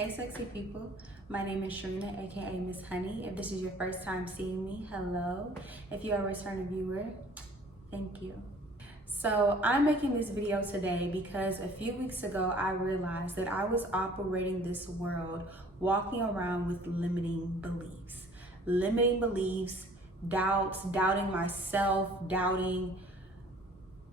Hey sexy people, my name is Sharina, aka Miss Honey. If this is your first time seeing me, hello. If you are a returning viewer, thank you. So I'm making this video today because a few weeks ago I realized that I was operating this world walking around with limiting beliefs. Limiting beliefs, doubts, doubting myself,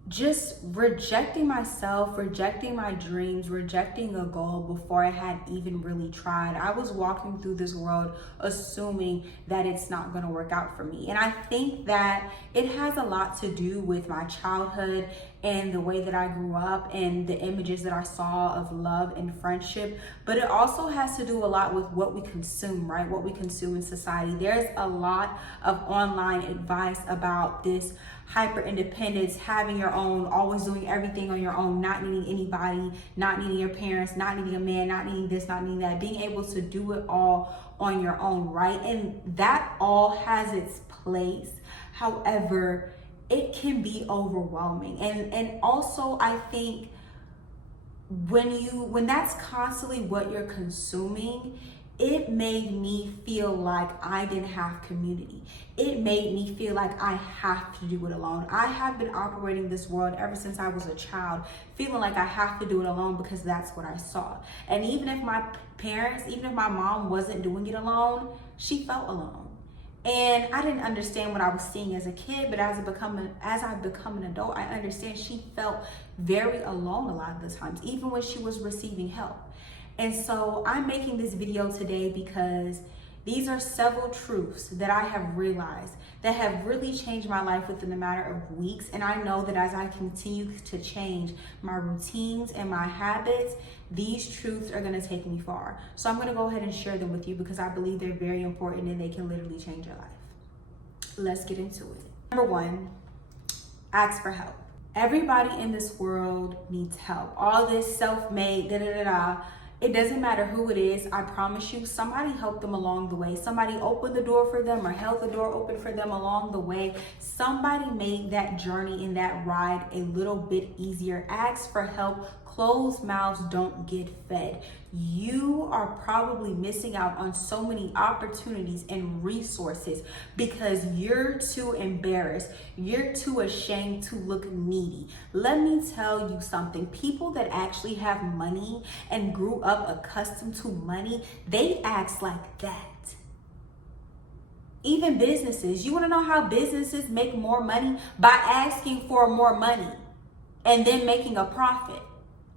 just rejecting myself, rejecting my dreams, rejecting a goal before I had even really tried. I was walking through this world assuming that it's not going to work out for me. And I think that it has a lot to do with my childhood and the way that I grew up and the images that I saw of love and friendship. But it also has to do a lot with what we consume, right? What we consume in society. There's a lot of online advice about this hyper independence, having your own, always doing everything on your own, not needing anybody, not needing your parents, not needing a man, not needing this, not needing that, being able to do it all on your own, right? And that all has its place. However, it can be overwhelming. And also I think when that's constantly what you're consuming, it made me feel like I didn't have community. It made me feel like I have to do it alone. I have been operating this world ever since I was a child, feeling like I have to do it alone because that's what I saw. And even if my parents, even if my mom wasn't doing it alone, she felt alone. And I didn't understand what I was seeing as a kid, but as I've become an adult, I understand she felt very alone a lot of the times, even when she was receiving help. And so I'm making this video today because these are several truths that I have realized that have really changed my life within a matter of weeks. And I know that as I continue to change my routines and my habits, these truths are gonna take me far. So I'm gonna go ahead and share them with you because I believe they're very important and they can literally change your life. Let's get into it. Number one, ask for help. Everybody in this world needs help. All this self-made, it doesn't matter who it is, I promise you, somebody helped them along the way. Somebody opened the door for them or held the door open for them along the way. Somebody made that journey and that ride a little bit easier. Ask for help. Closed mouths don't get fed. You are probably missing out on so many opportunities and resources because you're too embarrassed. You're too ashamed to look needy. Let me tell you something. People that actually have money and grew up accustomed to money, they act like that. Even businesses, you want to know how businesses make more money? By asking for more money and then making a profit.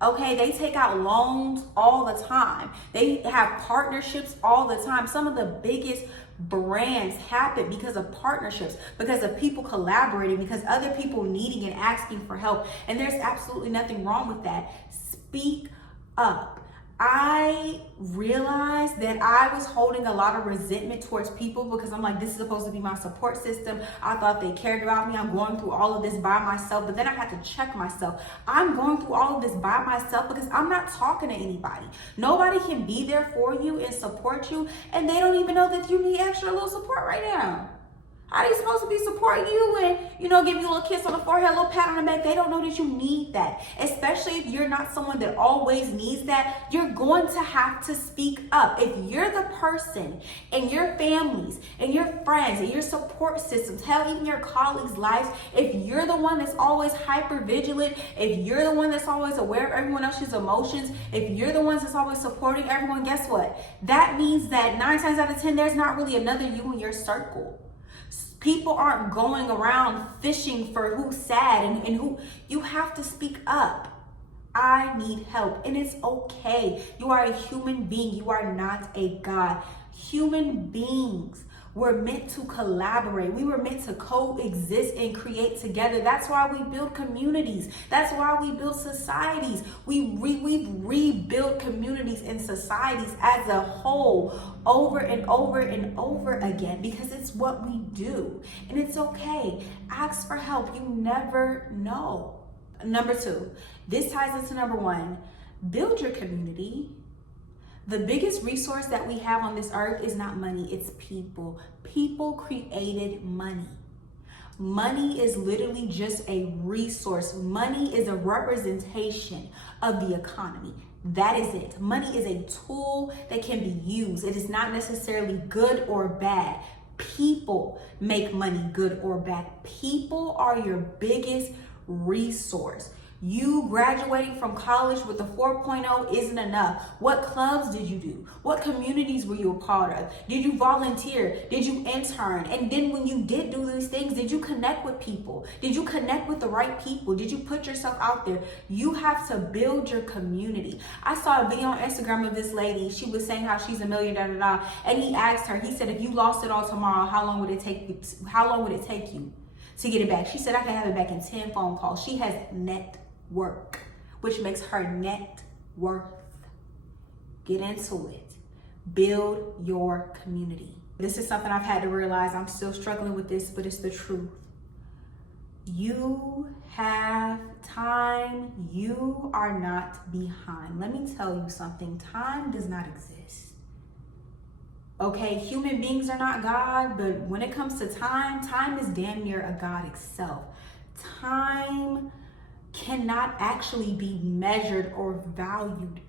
Okay, they take out loans all the time. They have partnerships all the time. Some of the biggest brands happen because of partnerships, because of people collaborating, because other people needing and asking for help. And there's absolutely nothing wrong with that. Speak up. I realized that I was holding a lot of resentment towards people because I'm like, this is supposed to be my support system. I thought they cared about me. I'm going through all of this by myself. But then I had to check myself. I'm going through all of this by myself because I'm not talking to anybody. Nobody can be there for you and support you. And they don't even know that you need extra little support right now. How are they supposed to be supporting you and, give you a little kiss on the forehead, a little pat on the back? They don't know that you need that. Especially if you're not someone that always needs that, you're going to have to speak up. If you're the person in your families and your friends and your support systems, hell, even your colleagues' lives, if you're the one that's always hyper vigilant, if you're the one that's always aware of everyone else's emotions, if you're the ones that's always supporting everyone, guess what? That means that 9 times out of 10, there's not really another you in your circle. People aren't going around fishing for who's sad and who. You have to speak up. I need help, and it's okay. You are a human being. You are not a god. Human beings were meant to collaborate. We were meant to coexist and create together. That's why we build communities. That's why we build societies. We've rebuilt communities and societies as a whole over and over and over again because it's what we do. And it's okay. Ask for help. You never know. Number two, this ties into number one, build your community. The biggest resource that we have on this earth is not money, it's people. People created money. Money is literally just a resource. Money is a representation of the economy. That is it. Money is a tool that can be used. It is not necessarily good or bad. People make money good or bad. People are your biggest resource. You graduating from college with a 4.0 isn't enough. What clubs did you do? What communities were you a part of? Did you volunteer? Did you intern? And then when you did do these things, did you connect with people? Did you connect with the right people? Did you put yourself out there? You have to build your community. I saw a video on Instagram of this lady. She was saying how she's a millionaire, and he asked her, he said, if you lost it all tomorrow, how long would it take you to get it back? She said, I can have it back in 10 phone calls. She has net work, which makes her net worth. Get into it. Build your community. This is something I've had to realize. I'm still struggling with this, but it's the truth. You have time. You are not behind. Let me tell you something. Time does not exist. Okay, human beings are not God, but when it comes to time, time is damn near a God itself. Time cannot actually be measured or valued.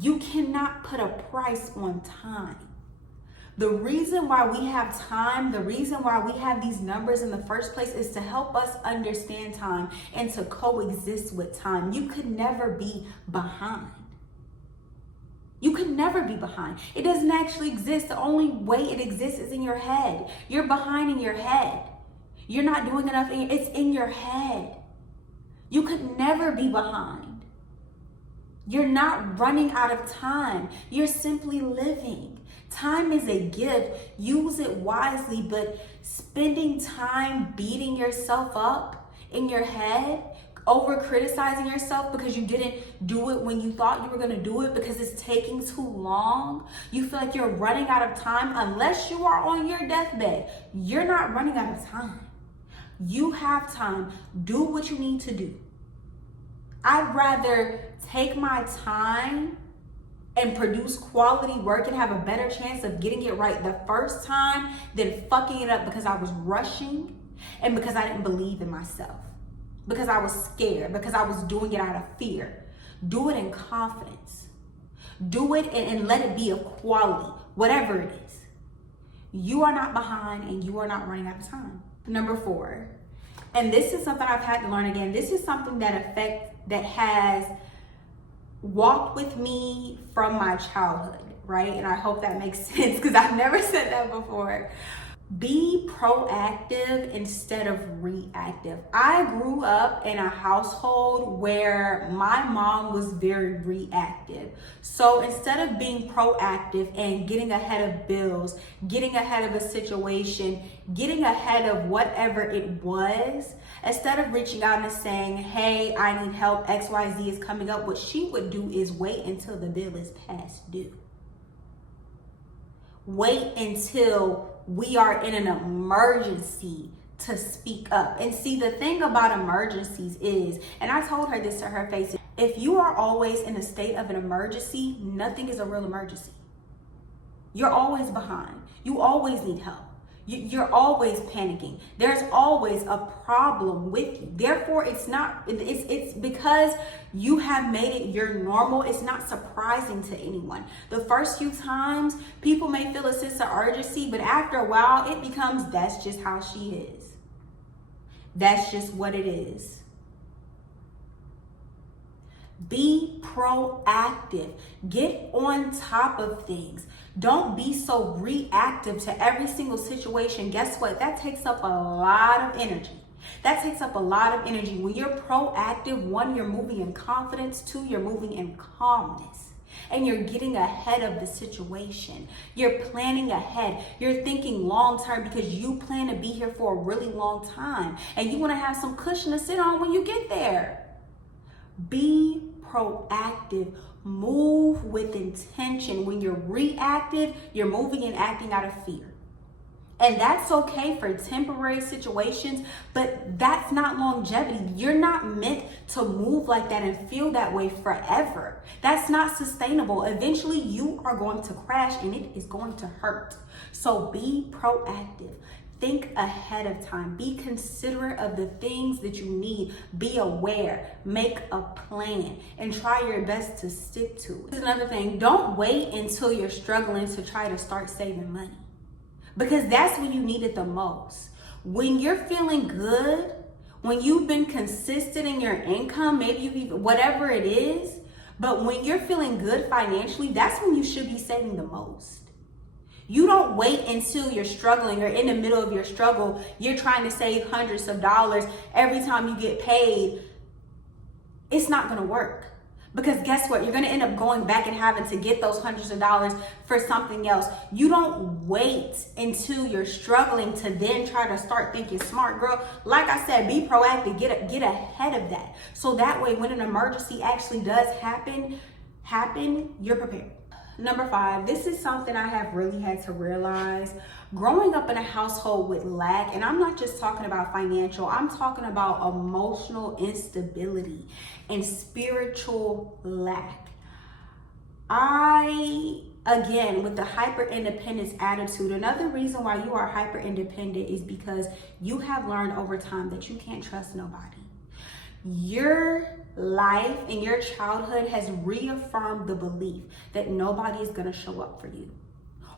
You cannot put a price on time. The reason why we have time, the reason why we have these numbers in the first place is to help us understand time and to coexist with time. You could never be behind. You could never be behind. It doesn't actually exist. The only way it exists is in your head. You're behind in your head. You're not doing enough. It's in your head. You could never be behind. You're not running out of time. You're simply living. Time is a gift. Use it wisely, but spending time beating yourself up in your head, over criticizing yourself because you didn't do it when you thought you were going to do it because it's taking too long. You feel like you're running out of time. Unless you are on your deathbed, you're not running out of time. You have time. Do what you need to do. I'd rather take my time and produce quality work and have a better chance of getting it right the first time than fucking it up because I was rushing and because I didn't believe in myself, because I was scared, because I was doing it out of fear. Do it in confidence. Do it and let it be of quality, whatever it is. You are not behind and you are not running out of time. Number 4, and this is something I've had to learn again. This is something that has walked with me from my childhood, right? And I hope that makes sense because I've never said that before. Be proactive instead of reactive. I grew up in a household where my mom was very reactive. So instead of being proactive and getting ahead of bills, getting ahead of a situation, getting ahead of whatever it was, instead of reaching out and saying, hey, I need help, XYZ is coming up, what she would do is wait until the bill is past due. Wait until we are in an emergency to speak up. And see, the thing about emergencies is, and I told her this to her face, if you are always in a state of an emergency, nothing is a real emergency. You're always behind. You always need help. You're always panicking. There's always a problem with you. Therefore, it's because you have made it your normal. It's not surprising to anyone. The first few times, people may feel a sense of urgency, but after a while, it becomes, that's just how she is. That's just what it is. Be proactive. Get on top of things. Don't be so reactive to every single situation. Guess what? That takes up a lot of energy. That takes up a lot of energy. When you're proactive, 1, you're moving in confidence. 2, you're moving in calmness. And you're getting ahead of the situation. You're planning ahead. You're thinking long term because you plan to be here for a really long time. And you want to have some cushion to sit on when you get there. Be proactive. Move with intention. When you're reactive, you're moving and acting out of fear. And that's okay for temporary situations, but that's not longevity. You're not meant to move like that and feel that way forever. That's not sustainable. Eventually, you are going to crash and it is going to hurt. So be proactive. Think ahead of time. Be considerate of the things that you need. Be aware. Make a plan and try your best to stick to it. This is another thing. Don't wait until you're struggling to try to start saving money, because that's when you need it the most. When you're feeling good, when you've been consistent in your income, maybe whatever it is, but when you're feeling good financially, that's when you should be saving the most. You don't wait until you're struggling or in the middle of your struggle. You're trying to save hundreds of dollars every time you get paid. It's not going to work, because guess what? You're going to end up going back and having to get those hundreds of dollars for something else. You don't wait until you're struggling to then try to start thinking smart, girl. Like I said, be proactive, get ahead of that. So that way, when an emergency actually does happen, you're prepared. Number 5, this is something I have really had to realize. Growing up in a household with lack, and I'm not just talking about financial, I'm talking about emotional instability and spiritual lack. Again, with the hyper independence attitude, another reason why you are hyper independent is because you have learned over time that you can't trust nobody. Your life and your childhood has reaffirmed the belief that nobody is going to show up for you,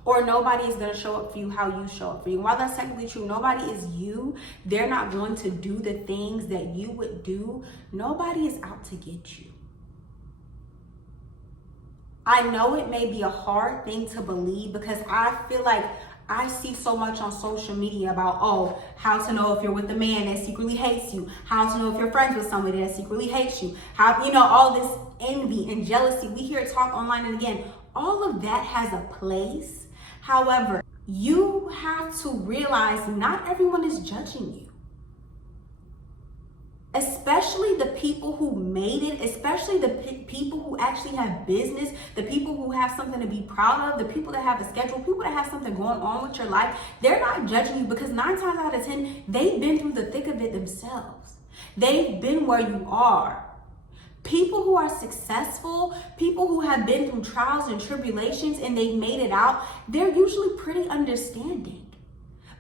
or nobody is going to show up for you how you show up for you. And while that's technically true, nobody is you. They're not going to do the things that you would do. Nobody is out to get you. I know it may be a hard thing to believe, because I feel like I see so much on social media about, how to know if you're with a man that secretly hates you, how to know if you're friends with somebody that secretly hates you, how, all this envy and jealousy. We hear it talk online, and again, all of that has a place. However, you have to realize not everyone is judging you. Especially the people who made it, especially the people who actually have business, the people who have something to be proud of, the people that have a schedule, people that have something going on with your life. They're not judging you, because 9 times out of 10, they've been through the thick of it themselves. They've been where you are. People who are successful, people who have been through trials and tribulations and they've made it out, they're usually pretty understanding.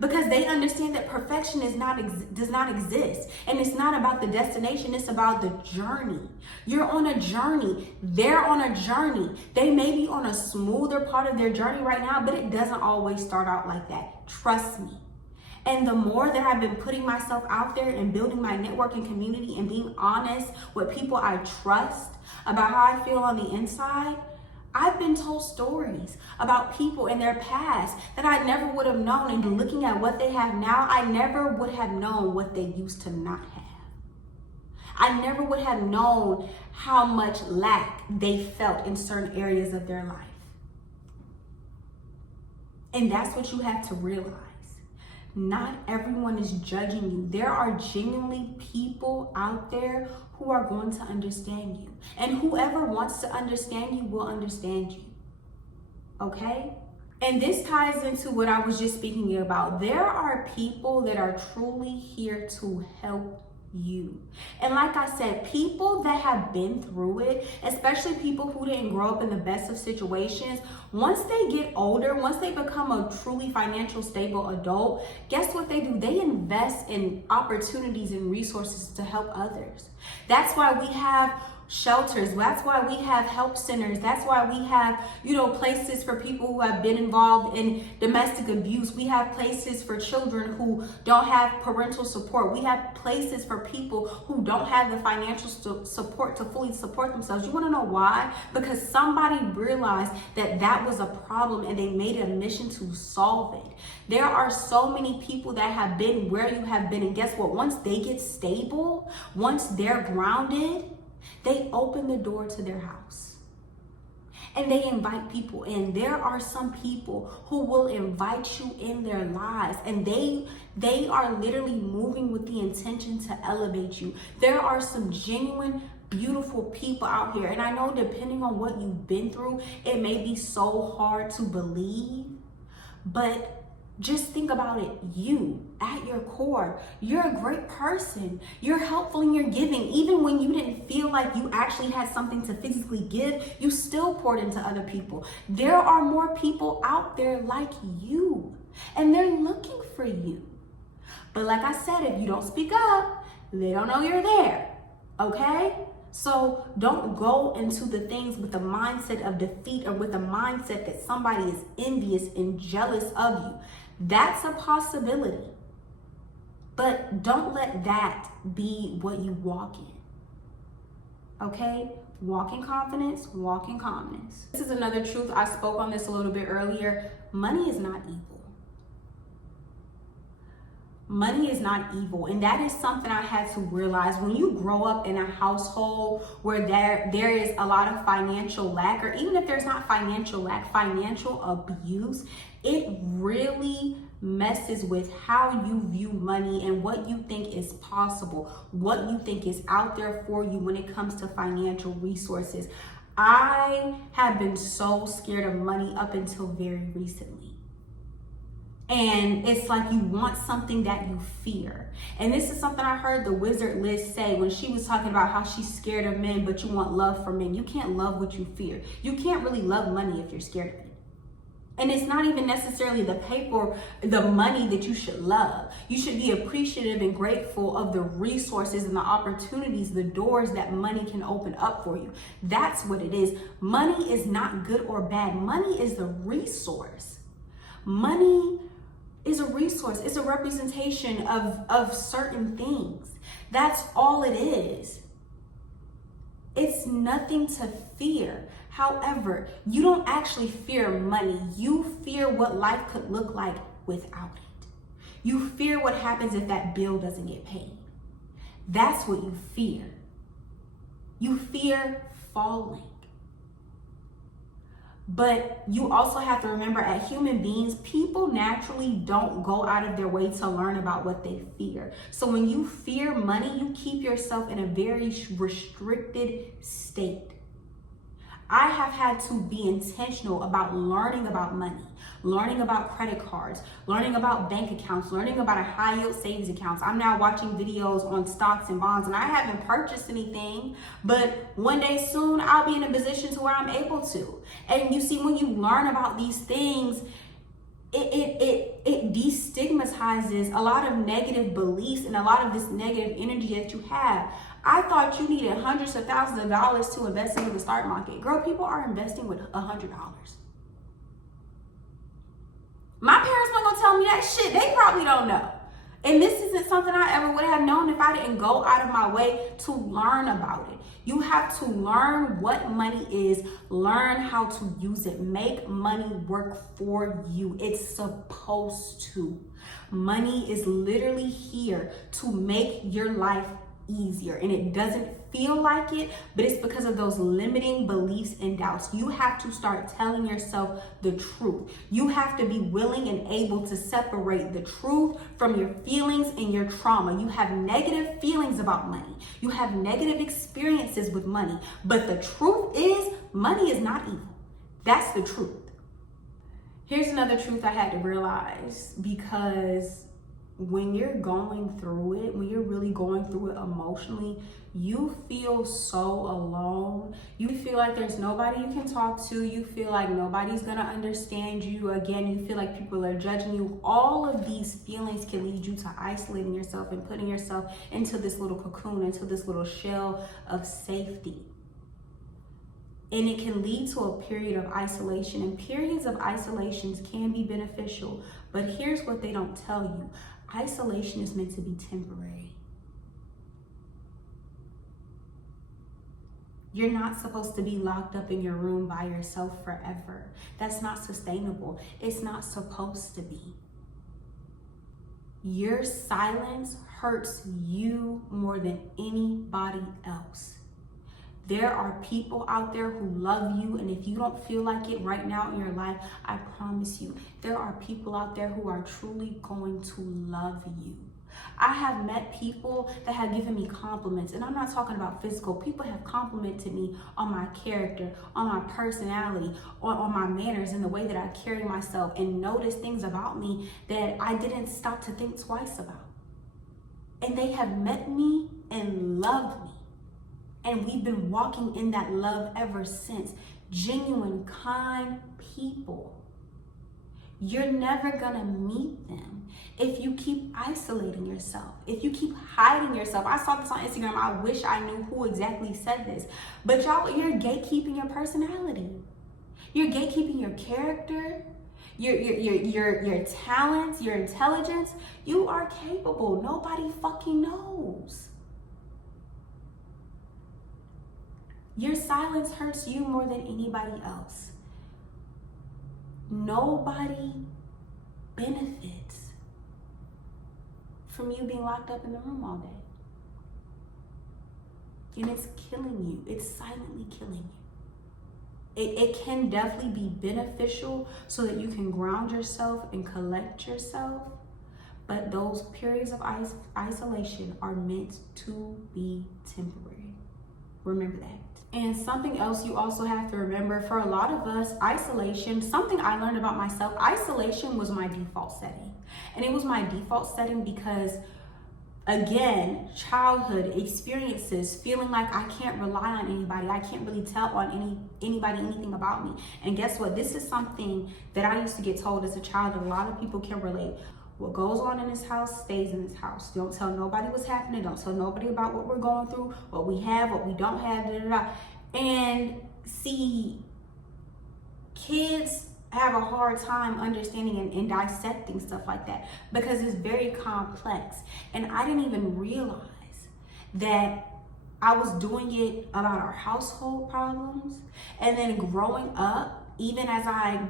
Because they understand that perfection does not exist. And it's not about the destination, it's about the journey. You're on a journey. They're on a journey. They may be on a smoother part of their journey right now, but it doesn't always start out like that. Trust me. And the more that I've been putting myself out there and building my network and community and being honest with people I trust about how I feel on the inside, I've been told stories about people in their past that I never would have known. And looking at what they have now, I never would have known what they used to not have. I never would have known how much lack they felt in certain areas of their life. And that's what you have to realize. Not everyone is judging you. There are genuinely people out there who are going to understand you. And whoever wants to understand you will understand you. Okay? And this ties into what I was just speaking about. There are people that are truly here to help you. And like I said, people that have been through it, especially people who didn't grow up in the best of situations, once they get older, once they become a truly financial stable adult, guess what they do? They invest in opportunities and resources to help others. That's why we have shelters. That's why we have help centers. That's why we have, places for people who have been involved in domestic abuse. We have places for children who don't have parental support. We have places for people who don't have the financial support to fully support themselves. You want to know why? Because somebody realized that was a problem and they made it a mission to solve it. There are so many people that have been where you have been, and guess what? Once they get stable, once they're grounded, they open the door to their house and they invite people in. There are some people who will invite you in their lives, and they are literally moving with the intention to elevate you. There are some genuine, beautiful people out here. And I know depending on what you've been through, it may be so hard to believe, but just think about it. You, at your core, you're a great person. You're helpful and you're giving. Even when you didn't feel like you actually had something to physically give, you still poured into other people. There are more people out there like you, and they're looking for you. But like I said, if you don't speak up, they don't know you're there. Okay? So don't go into the things with the mindset of defeat or with the mindset that somebody is envious and jealous of you. That's a possibility. But don't let that be what you walk in. Okay? Walk in confidence, walk in calmness. This is another truth. I spoke on this a little bit earlier. Money is not evil. Money is not evil, and that is something I had to realize. When you grow up in a household where there is a lot of financial lack, or even if there's not financial lack, financial abuse, it really messes with how you view money and what you think is possible, what you think is out there for you when it comes to financial resources. I have been so scared of money up until very recently. And it's like you want something that you fear. And this is something I heard the Wizard Liz say when she was talking about how she's scared of men, but you want love for men. You can't love what you fear. You can't really love money if you're scared of it. And it's not even necessarily the paper, the money that you should love. You should be appreciative and grateful of the resources and the opportunities, the doors that money can open up for you. That's what it is. Money is not good or bad. Money is the resource. Money is a resource. It's a representation of certain things. That's all it is. It's nothing to fear. However, you don't actually fear money. You fear what life could look like without it. You fear what happens if that bill doesn't get paid. That's what you fear. You fear falling. But you also have to remember, as human beings, people naturally don't go out of their way to learn about what they fear. So when you fear money, you keep yourself in a very restricted state. I have had to be intentional about learning about money, learning about credit cards, learning about bank accounts, learning about a high yield savings accounts. I'm now watching videos on stocks and bonds, and I haven't purchased anything, but one day soon I'll be in a position to where I'm able to. And you see, when you learn about these things, it destigmatizes a lot of negative beliefs and a lot of this negative energy that you have. I thought you needed hundreds of thousands of dollars to invest into the stock market. Girl, people are investing with $100. My parents weren't gonna tell me that shit. They probably don't know. And this isn't something I ever would have known if I didn't go out of my way to learn about it. You have to learn what money is, learn how to use it, make money work for you. It's supposed to. Money is literally here to make your life easier, and it doesn't feel like it, but it's because of those limiting beliefs and doubts. You have to start telling yourself the truth. You have to be willing and able to separate the truth from your feelings and your trauma. You have negative feelings about money. You have negative experiences with money, but the truth is, money is not evil. That's the truth. Here's another truth I had to realize, because when you're going through it, when you're really going through it emotionally, you feel so alone. You feel like there's nobody you can talk to. You feel like nobody's gonna understand you. Again, you feel like people are judging you. All of these feelings can lead you to isolating yourself and putting yourself into this little cocoon, into this little shell of safety. And it can lead to a period of isolation, and periods of isolations can be beneficial. But here's what they don't tell you. Isolation is meant to be temporary. You're not supposed to be locked up in your room by yourself forever. That's not sustainable. It's not supposed to be. Your silence hurts you more than anybody else. There are people out there who love you, and if you don't feel like it right now in your life, I promise you, there are people out there who are truly going to love you. I have met people that have given me compliments, and I'm not talking about physical. People have complimented me on my character, on my personality, on my manners, and the way that I carry myself, and notice things about me that I didn't stop to think twice about. And they have met me and loved me. And we've been walking in that love ever since. Genuine, kind people. You're never gonna meet them if you keep isolating yourself, if you keep hiding yourself. I saw this on Instagram. I wish I knew who exactly said this, but y'all, you're gatekeeping your personality. You're gatekeeping your character, your talents, your intelligence. You are capable. Nobody fucking knows. Your silence hurts you more than anybody else. Nobody benefits from you being locked up in the room all day. And it's killing you. It's silently killing you. It can definitely be beneficial so that you can ground yourself and collect yourself. But those periods of isolation are meant to be temporary. Remember that. And something else you also have to remember, for a lot of us, isolation, something I learned about myself, isolation was my default setting. And it was my default setting because, again, childhood experiences, feeling like I can't rely on anybody. I can't really tell on anybody anything about me. And guess what? This is something that I used to get told as a child, and a lot of people can relate. What goes on in this house stays in this house. Don't tell nobody what's happening. Don't tell nobody about what we're going through, what we have, what we don't have, da, da, da. And see, kids have a hard time understanding and dissecting stuff like that because it's very complex. And I didn't even realize that I was doing it about our household problems. And then growing up, even as I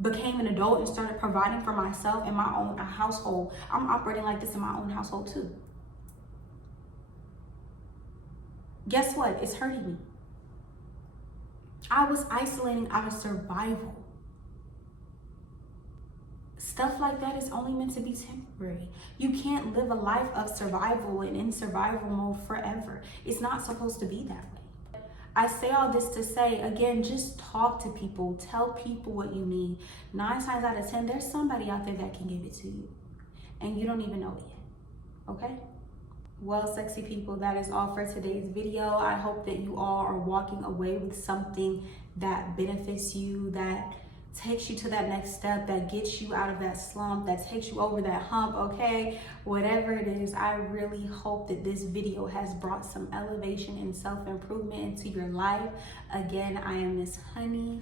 became an adult and started providing for myself in my own household, I'm operating like this in my own household too. Guess what? It's hurting me. I was isolating out of survival. Stuff like that is only meant to be temporary. You can't live a life of survival and in survival mode forever. It's not supposed to be that way. I say all this to say, again, just talk to people. Tell people what you need. 9 times out of 10, there's somebody out there that can give it to you. And you don't even know it yet. Okay? Well, sexy people, that is all for today's video. I hope that you all are walking away with something that benefits you, that takes you to that next step, that gets you out of that slump, that takes you over that hump, okay? Whatever it is, I really hope that this video has brought some elevation and self-improvement into your life. Again, I am Miss Honey.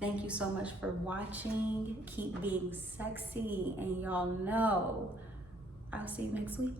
Thank you so much for watching. Keep being sexy, and y'all know I'll see you next week.